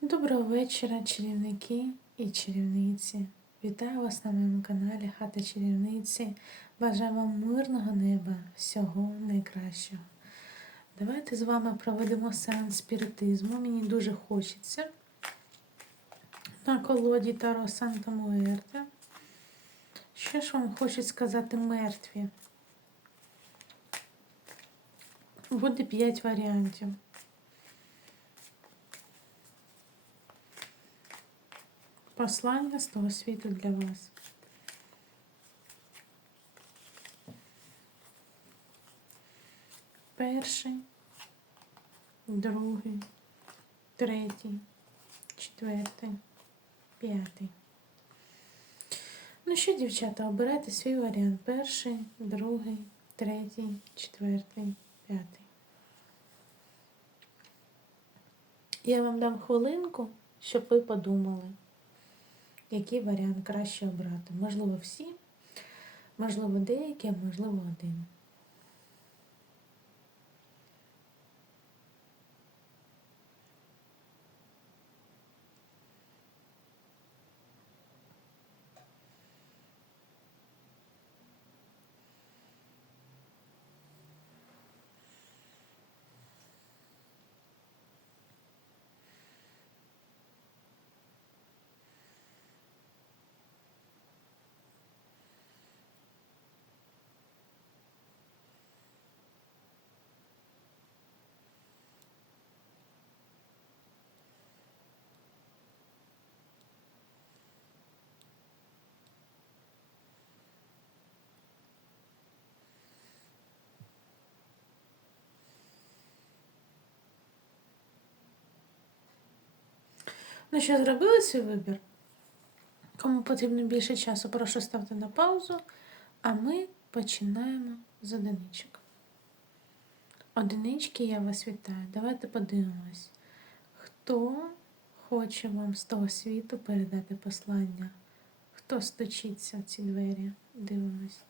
Доброго вечора, чарівники і чарівниці. Вітаю вас на моєму каналі Хата Чарівниці. Бажаю вам мирного неба, всього найкращого. Давайте з вами проведемо сеанс спіритизму. Мені дуже хочеться на колоді Таро Санта Муерте. Що ж вам хочуть сказати мертві? Буде 5 варіантів. Послання з того світу для вас. Перший, другий, третій, четвертий, п'ятий. Ну що, дівчата, обирайте свій варіант. Перший, другий, третій, четвертий, п'ятий. Я вам дам хвилинку, щоб ви подумали який варіант краще обрати. Можливо, всі, можливо, деякі, можливо, один. Ну що, зробили свій вибір? Кому потрібно більше часу, прошу ставте на паузу, а ми починаємо з одиничок. Одинички, я вас вітаю. Давайте подивимось, хто хоче вам з того світу передати послання. Хто стучиться в ці двері? Дивимось.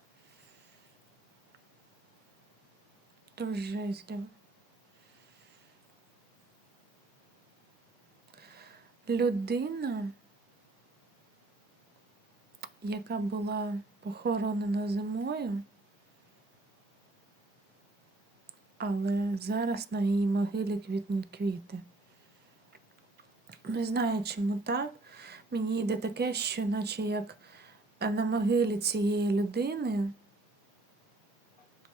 Жезлів. Людина, яка була похоронена зимою, але зараз на її могилі квітнуть квіти. Не знаю, чому так. Мені йде таке, що наче як на могилі цієї людини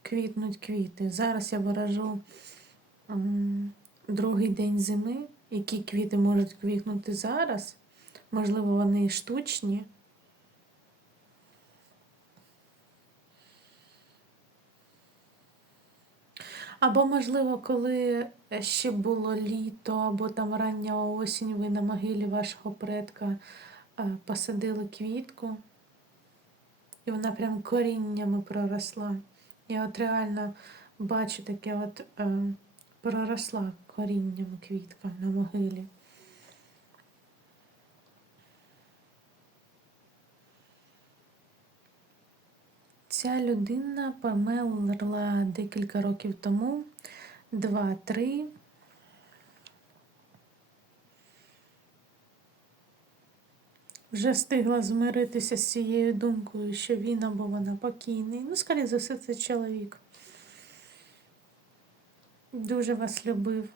квітнуть квіти. Зараз я виражу другий день зими які квіти можуть квітнути зараз. Можливо, вони штучні. Або, можливо, коли ще було літо, або там рання осінь, ви на могилі вашого предка е, посадили квітку, і вона прям коріннями проросла. Я от реально бачу таке от е, проросла корінням квітка на могилі. Ця людина померла декілька років тому, два-три. Вже встигла змиритися з цією думкою, що він або вона покійний. Ну, скоріше за все, це чоловік. Дуже вас любив.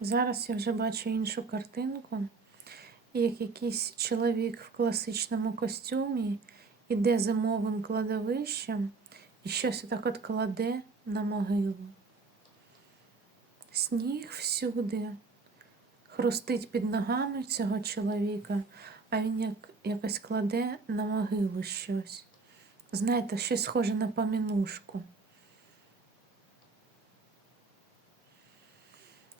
Зараз я вже бачу іншу картинку, як якийсь чоловік в класичному костюмі іде зимовим кладовищем і щось так от кладе на могилу. Сніг всюди хрустить під ногами цього чоловіка, а він як, якось кладе на могилу щось. Знаєте, щось схоже на пам'янушку.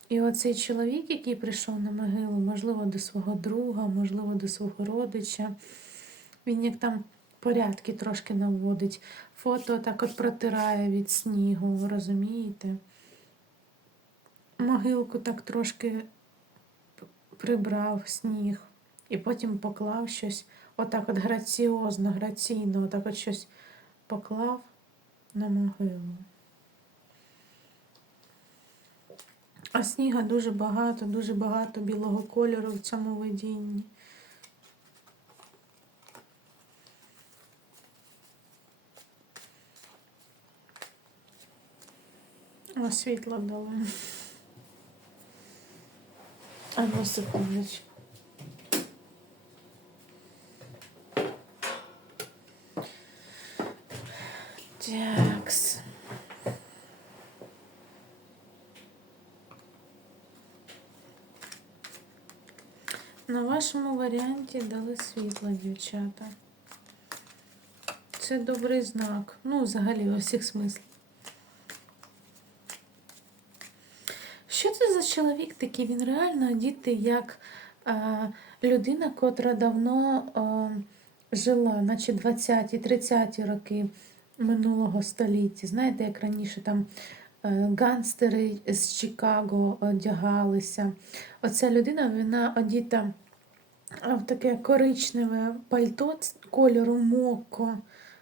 І оцей чоловік, який прийшов на могилу, можливо, до свого друга, можливо, до свого родича, він як там порядки трошки наводить, фото так от протирає від снігу, розумієте? Могилку так трошки прибрав сніг, і потім поклав щось, отак от граціозно, граційно, отак от щось поклав на могилу. А сніга дуже багато, дуже багато білого кольору в цьому видінні. О, світло дали. А ну, секундочку. Такс. На вашому варіанті дали світло, дівчата. Це добрий знак. Ну, взагалі, у всіх смислах. Що це за чоловік такий? Він реально одітий як а, людина, котра давно а, жила, наче 20-ті, 30-ті роки минулого століття. Знаєте, як раніше там е, ганстери з Чикаго одягалися. Оця людина, вона одіта в таке коричневе пальто кольору моко,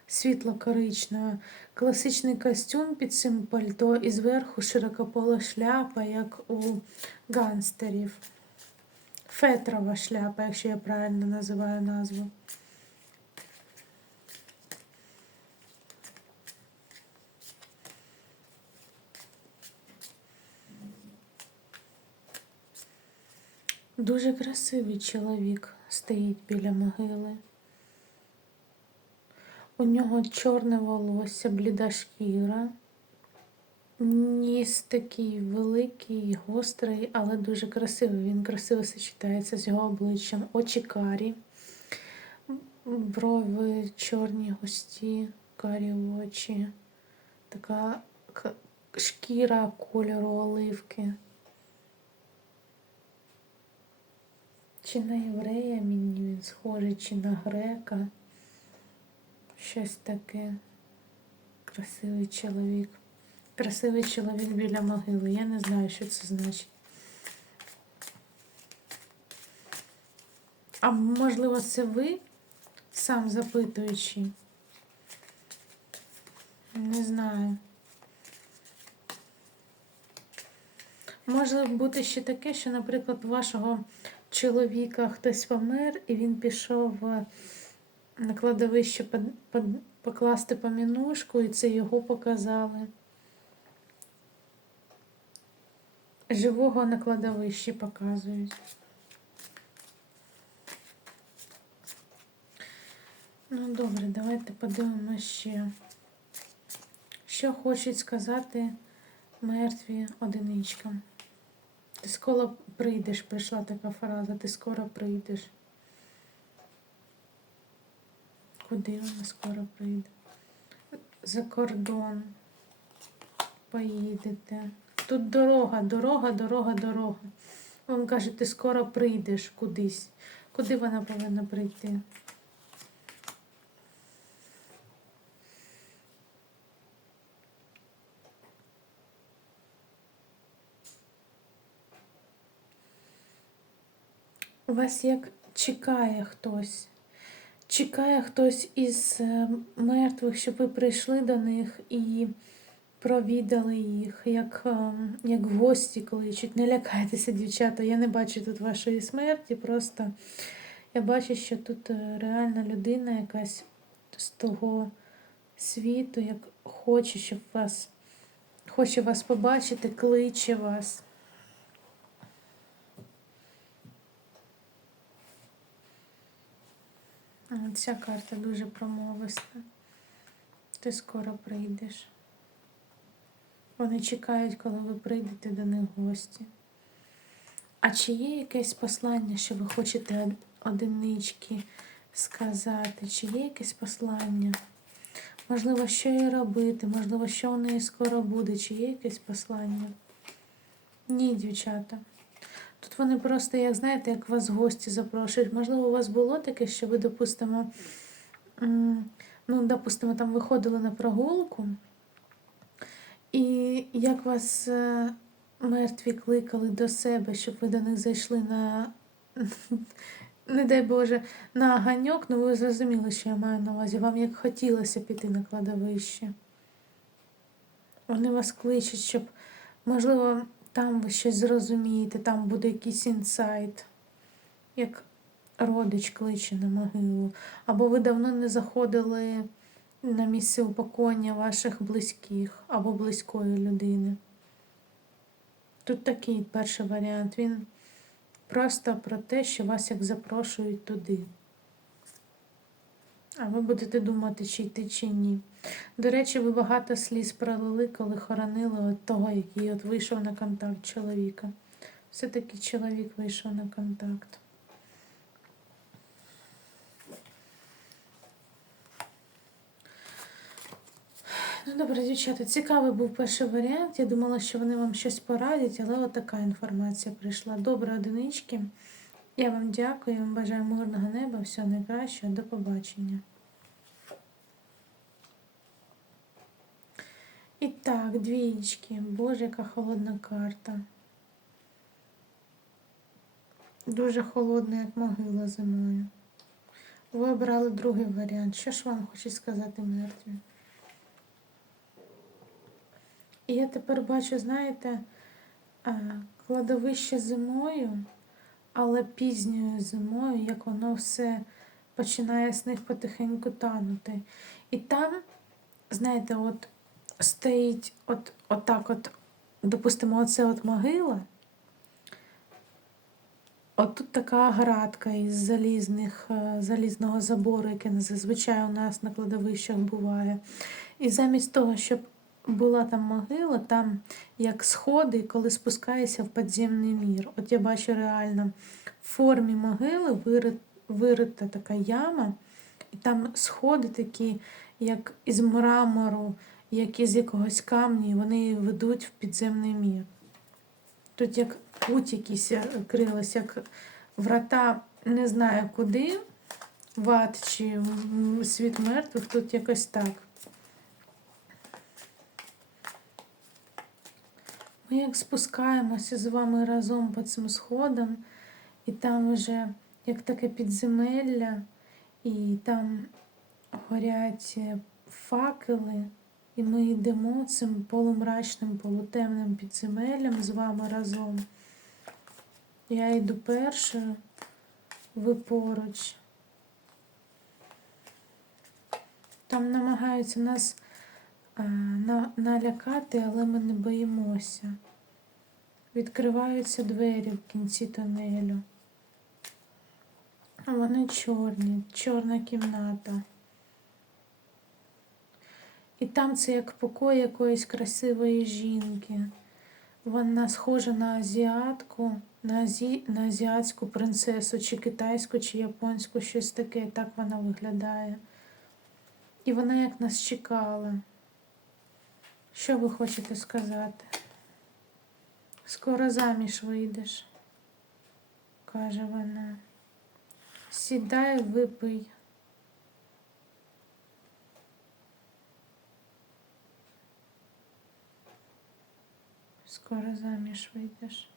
світло-коричневе, класичний костюм під цим пальто і зверху широкопола шляпа, як у ганстерів. Фетрова шляпа, якщо я правильно називаю назву. Дуже красивий чоловік стоїть біля могили. У нього чорне волосся, бліда шкіра. Ніс такий великий, гострий, але дуже красивий. Він красиво сочетається з його обличчям. Очі карі, брови чорні, густі, карі очі. Така шкіра кольору оливки. Чи на єврея мені він схожий, чи на грека. Щось таке. Красивий чоловік. Красивий чоловік біля могили. Я не знаю, що це значить. А можливо, це ви сам запитуючий? Не знаю. Може бути ще таке, що, наприклад, у вашого чоловіка хтось помер, і він пішов е, на кладовище покласти помінушку, і це його показали. Живого на кладовищі показують. Ну, добре, давайте подивимося ще. Що хочуть сказати мертві одиничкам. Ти скоро прийдеш, прийшла така фраза, ти скоро прийдеш. Куди вона скоро прийде? За кордон поїдете. Тут дорога, дорога, дорога, дорога. Вам каже, ти скоро прийдеш кудись. Куди вона повинна прийти? У вас як чекає хтось. Чекає хтось із е, мертвих, щоб ви прийшли до них і провідали їх, як, е, як гості кличуть. Не лякайтеся, дівчата. Я не бачу тут вашої смерті. Просто я бачу, що тут е, реальна людина якась з того світу, як хоче, щоб вас, хоче вас побачити, кличе вас. Ця карта дуже промовиста. Ти скоро прийдеш. Вони чекають, коли ви прийдете до них гості. А чи є якесь послання, що ви хочете одинички сказати? Чи є якесь послання? Можливо, що їй робити, можливо, що у неї скоро буде, чи є якесь послання? Ні, дівчата. Тут вони просто, як знаєте, як вас гості запрошують. Можливо, у вас було таке, що ви, допустимо, ну, допустимо, там виходили на прогулку, і як вас е, мертві кликали до себе, щоб ви до них зайшли на не дай Боже, на ганьок, ну ви зрозуміли, що я маю на увазі. Вам як хотілося піти на кладовище. Вони вас кличуть, щоб, можливо, там ви щось зрозумієте, там буде якийсь інсайт, як родич кличе на могилу. Або ви давно не заходили на місце упокоєння ваших близьких або близької людини. Тут такий перший варіант. Він просто про те, що вас як запрошують туди. А ви будете думати, чи йти, чи ні. До речі, ви багато сліз пролили, коли хоронили от того, який от вийшов на контакт чоловіка. Все-таки чоловік вийшов на контакт. Ну, добре, дівчата, цікавий був перший варіант. Я думала, що вони вам щось порадять, але от така інформація прийшла. Добре, одинички. Я вам дякую, вам бажаю мирного неба, всього найкращого, до побачення. І так, двієчки. Боже, яка холодна карта. Дуже холодна, як могила зимою. Ви обрали другий варіант. Що ж вам хочуть сказати мертві? І я тепер бачу, знаєте, кладовище зимою, але пізньою зимою, як воно все починає з них потихеньку танути. І там, знаєте, от стоїть от, отак от, допустимо, оце от могила. От тут така градка із залізних, е, залізного забору, яке зазвичай у нас на кладовищах буває. І замість того, щоб була там могила, там як сходи, коли спускаєшся в підземний мір. От я бачу реально в формі могили вирит, вирита така яма, і там сходи такі, як із мрамору, як із якогось камня, і вони ведуть в підземний мір. Тут як путь якийсь крилась, як врата не знаю куди, в ад чи світ мертвих, тут якось так. Ми як спускаємося з вами разом по цим сходам, і там вже як таке підземелля, і там горять факели, і ми йдемо цим полумрачним, полутемним підземеллям з вами разом. Я йду першою, ви поруч. Там намагаються нас налякати, але ми не боїмося. Відкриваються двері в кінці тунелю. Вони чорні, чорна кімната. І там це як покой якоїсь красивої жінки. Вона схожа на азіатку, на азі... на азіатську принцесу, чи китайську, чи японську, щось таке, так вона виглядає. І вона як нас чекала. Що ви хочете сказати? Скоро заміж вийдеш, каже вона. Сідай, випий. Скоро заміж вийдеш.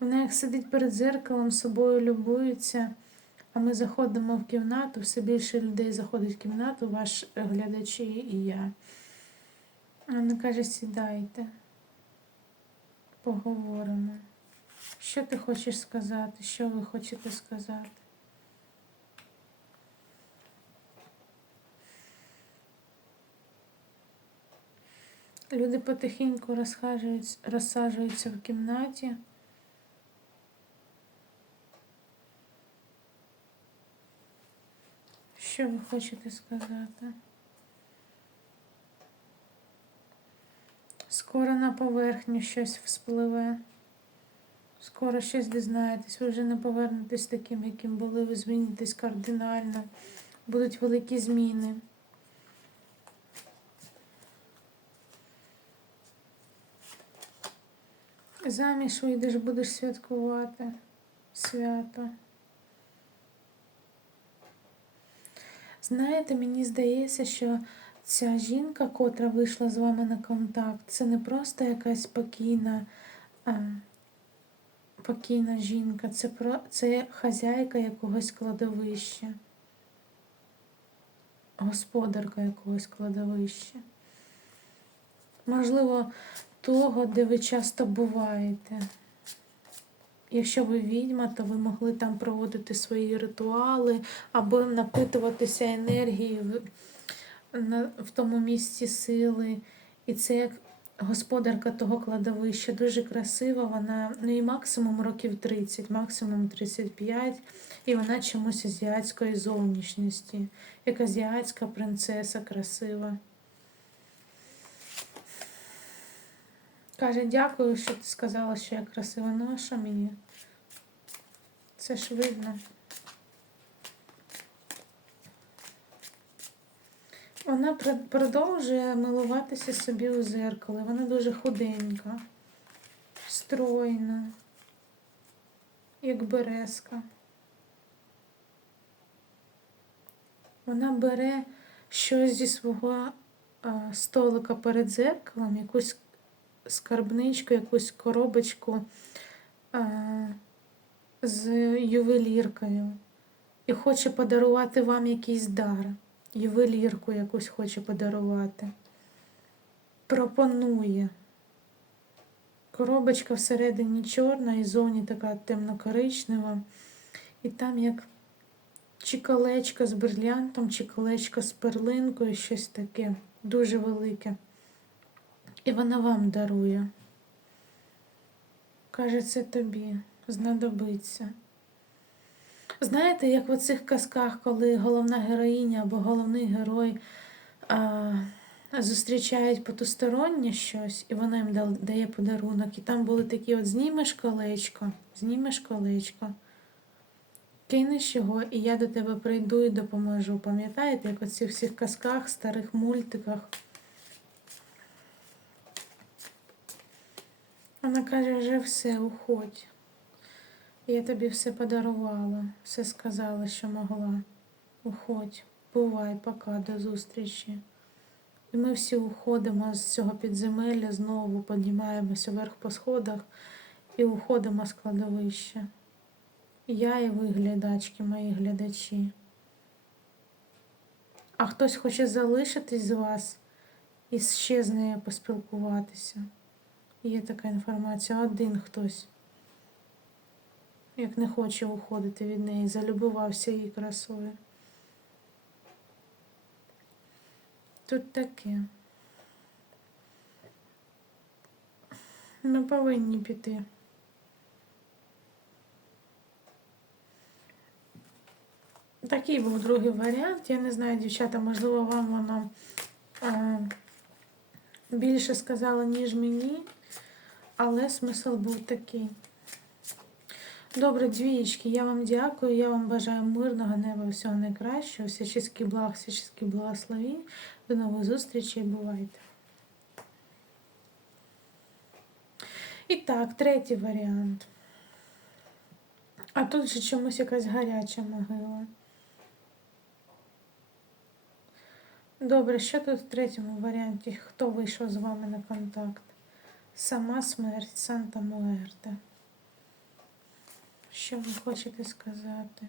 Вона як сидить перед зеркалом, собою любується. А ми заходимо в кімнату, все більше людей заходить в кімнату, ваш глядачі і я. Вона каже, сідайте, поговоримо. Що ти хочеш сказати? Що ви хочете сказати? Люди потихеньку розсаджуються в кімнаті. Що ви хочете сказати? Скоро на поверхню щось вспливе. Скоро щось дізнаєтесь, ви вже не повернетесь таким, яким були, ви змінитесь кардинально. Будуть великі зміни. Заміж вийдеш, будеш святкувати свято. Знаєте, мені здається, що ця жінка, котра вийшла з вами на контакт, це не просто якась спокійна, а, покійна жінка, це, про, це хазяйка якогось кладовища, господарка якогось кладовища. Можливо, того, де ви часто буваєте. Якщо ви відьма, то ви могли там проводити свої ритуали або напитуватися енергією в, тому місці сили. І це як господарка того кладовища дуже красива. Вона ну і максимум років 30, максимум 35, і вона чомусь азіатської зовнішності, як азіатська принцеса красива. Каже, дякую, що ти сказала, що я красива. А що мені? Це ж видно. Вона продовжує милуватися собі у зеркалі. Вона дуже худенька, стройна, як березка. Вона бере щось зі свого столика перед зеркалом, якусь скарбничку, якусь коробочку а, з ювеліркою і хоче подарувати вам якийсь дар. Ювелірку якусь хоче подарувати. Пропонує. Коробочка всередині чорна і зовні така темно-коричнева. І там як чи колечко з бриллянтом, чи колечко з перлинкою, щось таке дуже велике. І вона вам дарує. Каже, це тобі знадобиться. Знаєте, як в оцих казках, коли головна героїня або головний герой а, зустрічають потустороннє щось, і вона їм дає подарунок. І там були такі: от знімеш колечко, знімеш колечко, кинеш його, і я до тебе прийду і допоможу. Пам'ятаєте, як в цих всіх казках, старих мультиках? Вона каже, вже все, уходь. Я тобі все подарувала, все сказала, що могла. Уходь, бувай, пока, до зустрічі. І ми всі уходимо з цього підземелля, знову піднімаємося вверх по сходах і уходимо з кладовища. Я і ви, глядачки, мої глядачі. А хтось хоче залишитись з вас і ще з нею поспілкуватися. Є така інформація, один хтось як не хоче уходити від неї, залюбувався її красою. Тут таке. Ми повинні піти. Такий був другий варіант. Я не знаю, дівчата, можливо, вам воно е, більше сказало, ніж мені, але смисл був такий. Добре, двієчки, я вам дякую. Я вам бажаю мирного неба, всього найкращого, всяческий благ, всяческий благословінь. До нових зустрічей, бувайте. І так, третій варіант. А тут же чомусь якась гаряча могила. Добре, що тут в третьому варіанті? Хто вийшов з вами на контакт? Сама смерть Санта Муерте. Що ви хочете сказати?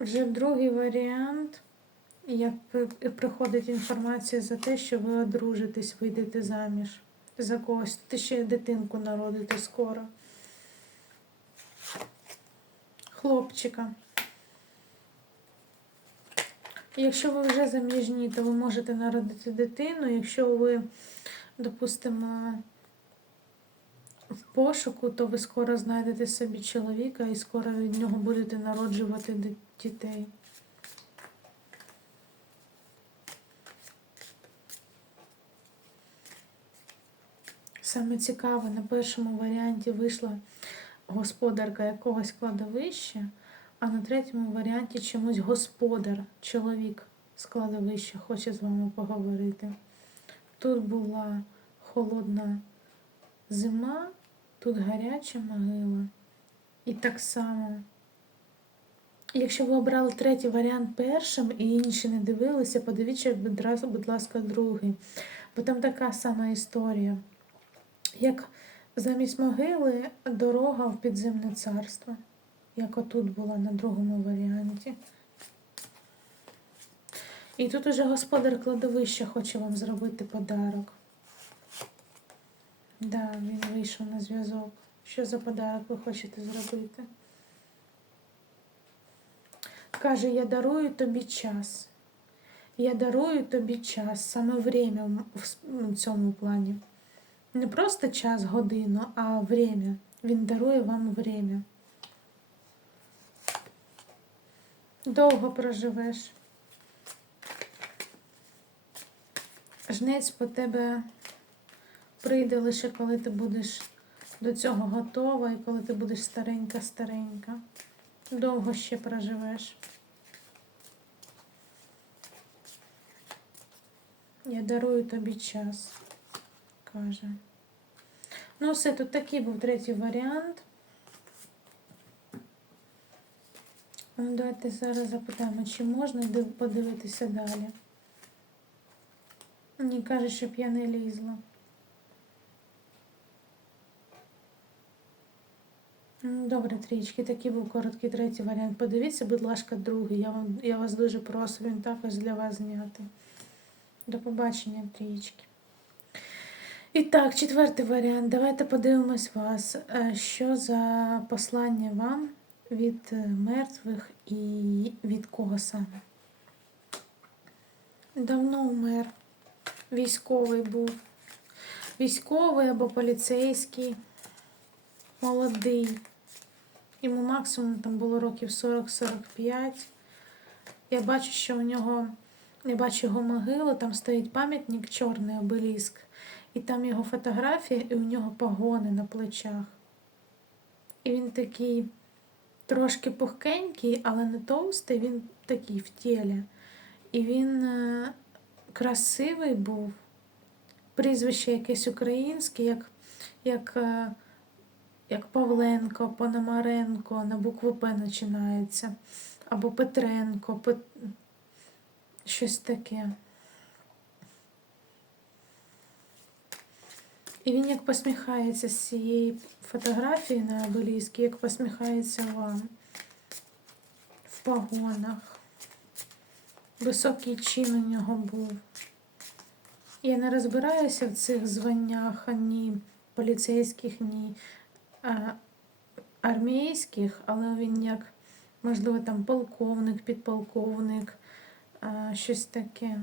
Вже другий варіант, як приходить інформація за те, що ви одружитесь, вийдете заміж за когось. Ти ще дитинку народите скоро. Хлопчика. Якщо ви вже заміжні, то ви можете народити дитину. Якщо ви, допустимо, в пошуку, то ви скоро знайдете собі чоловіка і скоро від нього будете народжувати дітей. Саме цікаве, на першому варіанті вийшла господарка якогось кладовища, а на третьому варіанті чомусь господар, чоловік з кладовища хоче з вами поговорити. Тут була холодна зима, тут гаряча могила. І так само Якщо ви обрали третій варіант першим і інші не дивилися, подивіться, будь ласка, другий. Бо там така сама історія. Як замість могили дорога в підземне царство, як отут була на другому варіанті. І тут уже господар кладовища хоче вам зробити подарок. Да, він вийшов на зв'язок. Що за подарок ви хочете зробити? Каже, я дарую тобі час. Я дарую тобі час, саме время в в цьому плані. Не просто час, годину, а время. Він дарує вам время. Довго проживеш. Жнець по тебе прийде лише коли ти будеш до цього готова і коли ти будеш старенька-старенька. Довго ще проживеш. Я дарую тобі час, каже. Ну, все, тут такий був третій варіант. Ну, Давайте зараз запитаємо, чи можна подивитися далі. Ні, каже, щоб я не лізла. Добре, трічки, такий був короткий третій варіант. Подивіться, будь ласка, другий. Я, вам, я вас дуже прошу, він також для вас знятий. До побачення, трічки. І так, четвертий варіант. Давайте подивимось вас. Е, Що за послання вам від е, мертвих і від кого саме? Давно умер. Військовий був. Військовий або поліцейський, молодий. Йому максимум там було років 40-45. Я бачу, що у нього, я бачу його могилу, там стоїть пам'ятник, чорний обеліск, і там його фотографія, і у нього погони на плечах. І він такий трошки пухкенький, але не товстий, він такий в тілі. І він е, красивий був. Прізвище якесь українське, як, як, е, як Павленко, Пономаренко, на букву П починається. Або Петренко, Пет... щось таке. І він як посміхається з цієї фотографії на обеліскі, як посміхається вам в погонах. Високий чин у нього був. Я не розбираюся в цих званнях ні поліцейських, ні а, армійських, але він як, можливо, там полковник, підполковник, а, щось таке.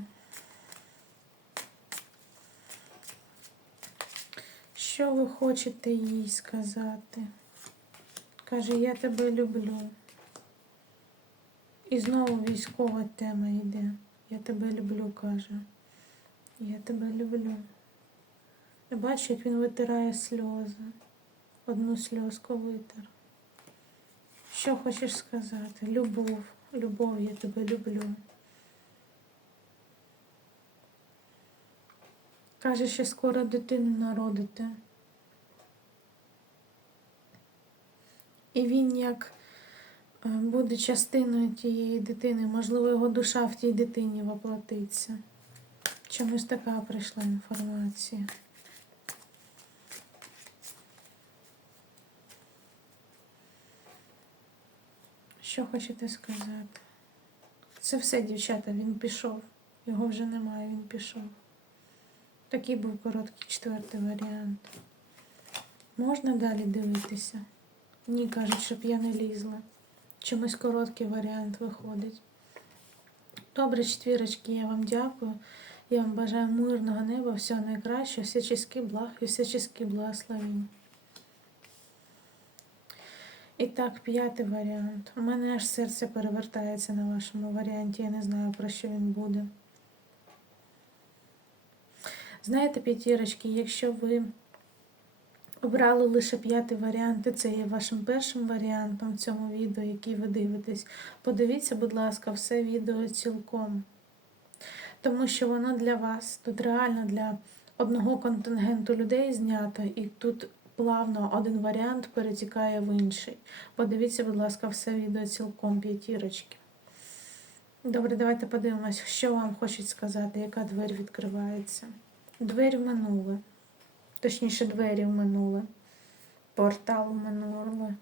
Що ви хочете їй сказати? Каже, я тебе люблю. І знову військова тема йде. Я тебе люблю, каже. Я тебе люблю. Я бачу, як він витирає сльози. Одну сльозку витер. Що хочеш сказати? Любов, любов, я тебе люблю. Каже, що скоро дитину народите. І він як е, буде частиною тієї дитини, можливо, його душа в тій дитині воплотиться. Чомусь така прийшла інформація. Що хочете сказати? Це все, дівчата, він пішов. Його вже немає, він пішов. Такий був короткий четвертий варіант. Можна далі дивитися? Ні, кажуть, щоб я не лізла. Чомусь короткий варіант виходить. Добре, четвірочки, я вам дякую. Я вам бажаю мирного неба, всього найкращого, всячески благ і всячески благословень. І так, п'ятий варіант. У мене аж серце перевертається на вашому варіанті. Я не знаю, про що він буде. Знаєте, п'ятірочки, якщо ви обрали лише п'ятий варіант, і це є вашим першим варіантом в цьому відео, який ви дивитесь, подивіться, будь ласка, все відео цілком. Тому що воно для вас, тут реально для одного контингенту людей знято, і тут плавно один варіант перетікає в інший. Подивіться, будь ласка, все відео цілком п'ятірочки. Добре, давайте подивимось, що вам хочуть сказати, яка двері відкривається. Двері минуле. Точніше, двері в минуле. Портал в минуле.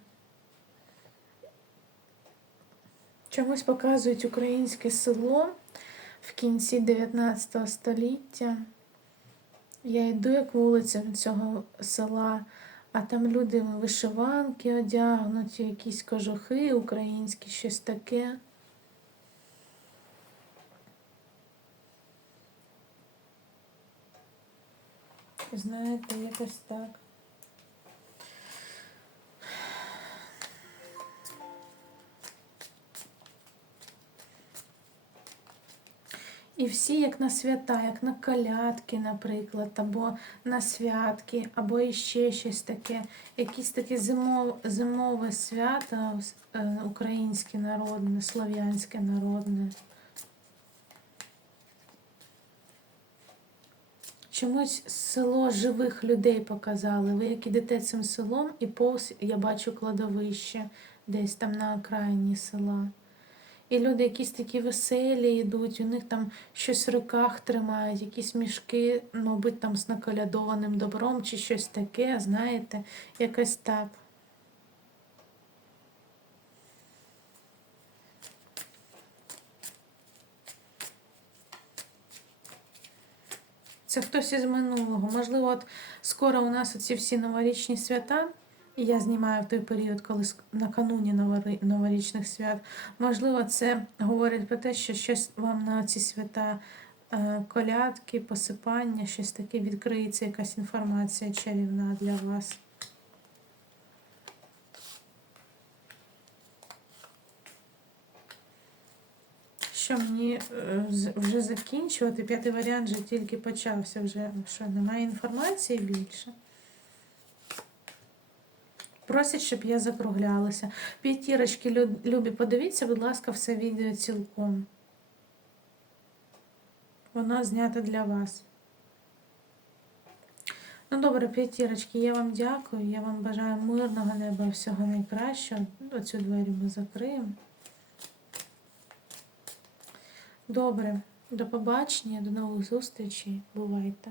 Чомусь показують українське село в кінці 19 століття. Я йду як вулиця цього села, а там люди вишиванки одягнуті, якісь кожухи українські, щось таке. Знаєте, якось так. І всі як на свята, як на колядки, наприклад, або на святки, або іще щось таке, якесь таке зимов, зимове свято е, українське народне, слов'янське народне. Чомусь село живих людей показали. Ви як ідете цим селом, і повз я бачу кладовище десь там на окраїні села. І люди якісь такі веселі йдуть, у них там щось в руках тримають, якісь мішки, мабуть, там з наколядованим добром чи щось таке, знаєте, якось так. Це хтось із минулого. Можливо, от скоро у нас оці всі новорічні свята. І я знімаю в той період, коли накануні новорічних свят. Можливо, це говорить про те, що щось вам на ці свята е, колядки, посипання, щось таке відкриється, якась інформація чарівна для вас. Що мені е, вже закінчувати? П'ятий варіант вже тільки почався. Вже що немає інформації більше. Просять, щоб я закруглялася. П'ятірочки, лю- любі, подивіться, будь ласка, все відео цілком. Воно знято для вас. Ну, добре, п'ятірочки, я вам дякую. Я вам бажаю мирного неба, всього найкращого. Оцю двері ми закриємо. Добре, до побачення, до нових зустрічей. Бувайте.